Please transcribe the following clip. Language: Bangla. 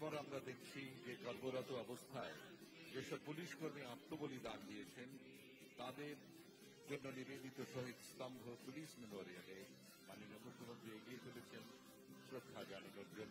এরপর আমরা দেখছি যে কর্মরত অবস্থায় যেসব পুলিশ কর্মী আত্মবলিদান দিয়েছেন তাদের জন্য নিবেদিত শহীদ স্তম্ভ পুলিশ মেমোরিয়ালে মাননীয় মুখ্যমন্ত্রী এগিয়ে চলেছেন শ্রদ্ধা জানানোর জন্য।